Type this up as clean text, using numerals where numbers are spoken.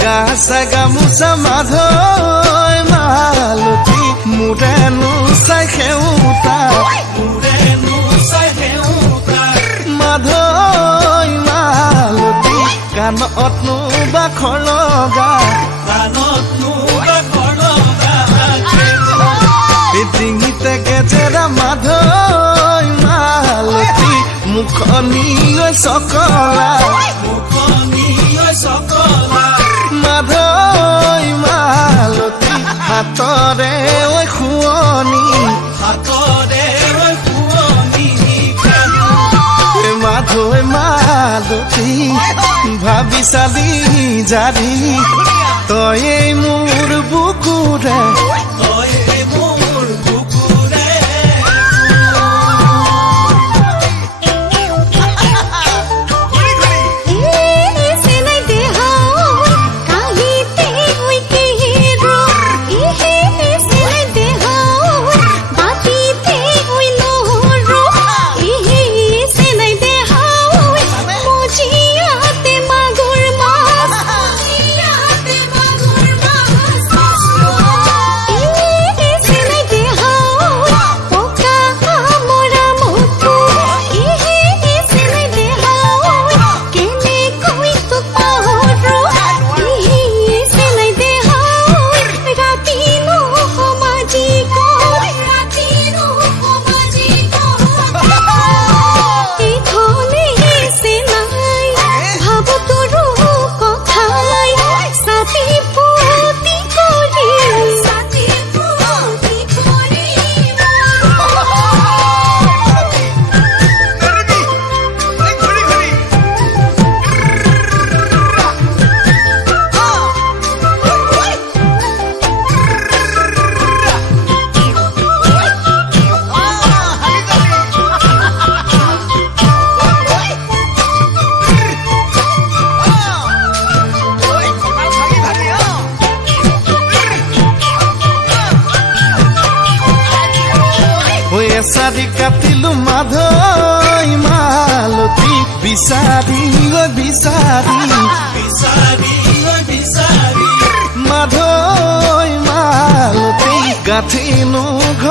গাছা গামোচা মাধৈ মালতী মোৰেনো চাই সেউতা মাধৈ মালতী কাণতনো বাখৰ লগা ডিঙিতে গেজেৰা মাধৈ মালতী মুখনি চকলা মাধৈ মালতী হাতৰে খুৱনি মাধৈ মালতী ভাবি চালি জাৰি তয়ে মোৰ বুকুৰে এচাৰি কাটিলো মাধৈ মালতী বিচাৰি মাধৈ মালতী গাঠিনো ঘন